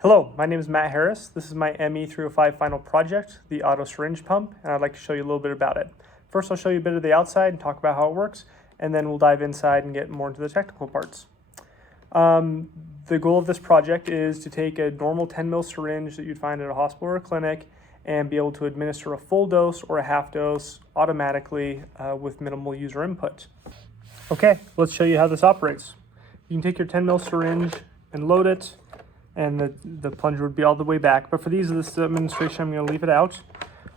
Hello, my name is Matt Harris. This is my ME305 final project, the auto syringe pump, and I'd like to show you a little bit about it. First, I'll show you a bit of the outside and talk about how it works, and then we'll dive inside and get more into the technical parts. The goal of this project is to take a normal 10 ml syringe that you'd find at a hospital or a clinic and be able to administer a full dose or a half dose automatically with minimal user input. Okay, let's show you how this operates. You can take your 10 ml syringe and load it, and the plunger would be all the way back. But for this demonstration, I'm going to leave it out.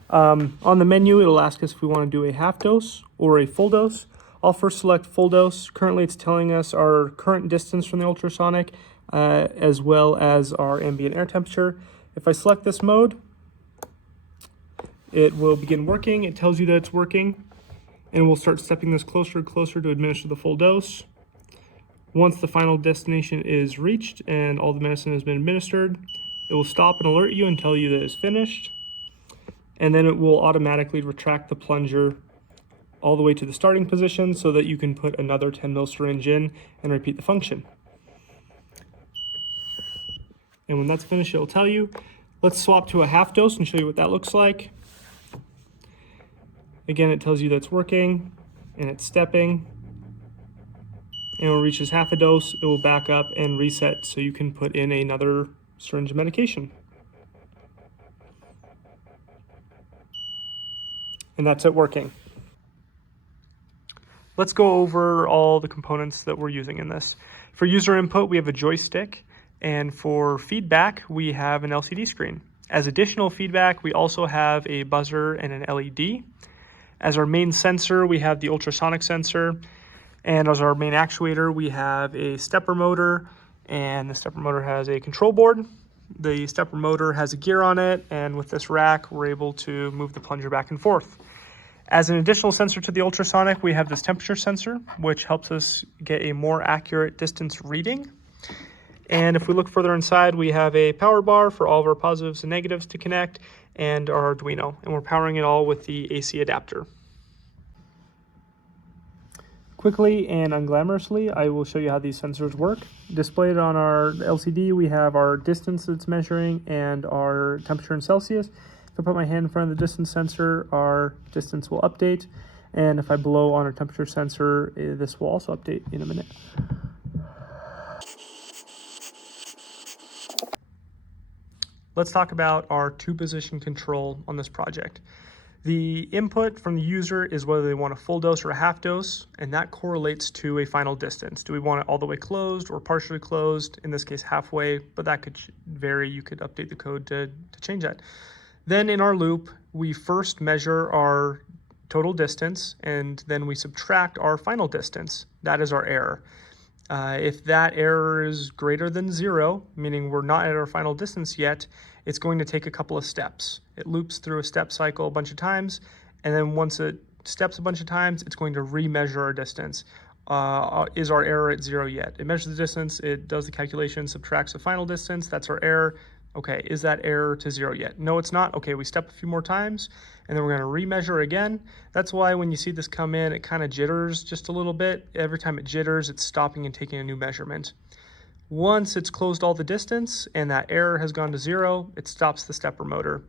On the menu, it'll ask us if we want to do a half dose or a full dose. I'll first select full dose. Currently, it's telling us our current distance from the ultrasonic, as well as our ambient air temperature. If I select this mode, it will begin working. It tells you that it's working, and we'll start stepping this closer and closer to administer the full dose. Once the final destination is reached and all the medicine has been administered, it will stop and alert you and tell you that it's finished. And then it will automatically retract the plunger all the way to the starting position so that you can put another 10 ml syringe in and repeat the function. And when that's finished, it'll tell you. Let's swap to a half dose and show you what that looks like. Again, it tells you that it's working and it's stepping. And when it reaches half a dose, it will back up and reset so you can put in another syringe of medication. And that's it working. Let's go over all the components that we're using in this. For user input, we have a joystick, and for feedback, we have an LCD screen. As additional feedback, we also have a buzzer and an LED. As our main sensor, we have the ultrasonic sensor, and as our main actuator, we have a stepper motor, and the stepper motor has a control board. The stepper motor has a gear on it, and with this rack, we're able to move the plunger back and forth. As an additional sensor to the ultrasonic, we have this temperature sensor, which helps us get a more accurate distance reading. And if we look further inside, we have a power bar for all of our positives and negatives to connect, and our Arduino, and we're powering it all with the AC adapter. Quickly and unglamorously, I will show you how these sensors work. Displayed on our LCD, we have our distance that's measuring and our temperature in Celsius. If I put my hand in front of the distance sensor, our distance will update. And if I blow on our temperature sensor, this will also update in a minute. Let's talk about our two-position control on this project. The input from the user is whether they want a full dose or a half dose, and that correlates to a final distance. Do we want it all the way closed or partially closed? In this case, halfway, but that could vary. You could update the code to change that. Then in our loop, we first measure our total distance, and then we subtract our final distance. That is our error. If that error is greater than 0, meaning we're not at our final distance yet, it's going to take a couple of steps. It loops through a step cycle a bunch of times, and then once it steps a bunch of times, it's going to remeasure our distance. Is our error at 0 yet? It measures the distance, it does the calculation, subtracts the final distance, that's our error. Okay, is that error to 0 yet? No, it's not. Okay, we step a few more times, and then we're going to remeasure again. That's why when you see this come in, it kind of jitters just a little bit. Every time it jitters, it's stopping and taking a new measurement. Once it's closed all the distance and that error has gone to 0, it stops the stepper motor.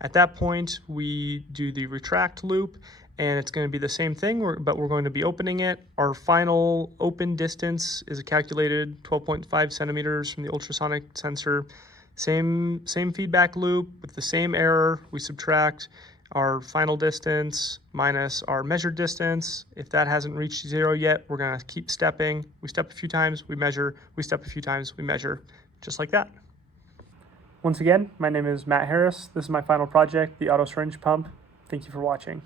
At that point, we do the retract loop, and it's going to be the same thing, but we're going to be opening it. Our final open distance is calculated 12.5 centimeters from the ultrasonic sensor. Same feedback loop with the same error. We subtract our final distance minus our measured distance. If that hasn't reached 0 yet, we're going to keep stepping. We step a few times, we measure. We step a few times, we measure. Just like that. Once again, my name is Matt Harris. This is my final project, the auto syringe pump. Thank you for watching.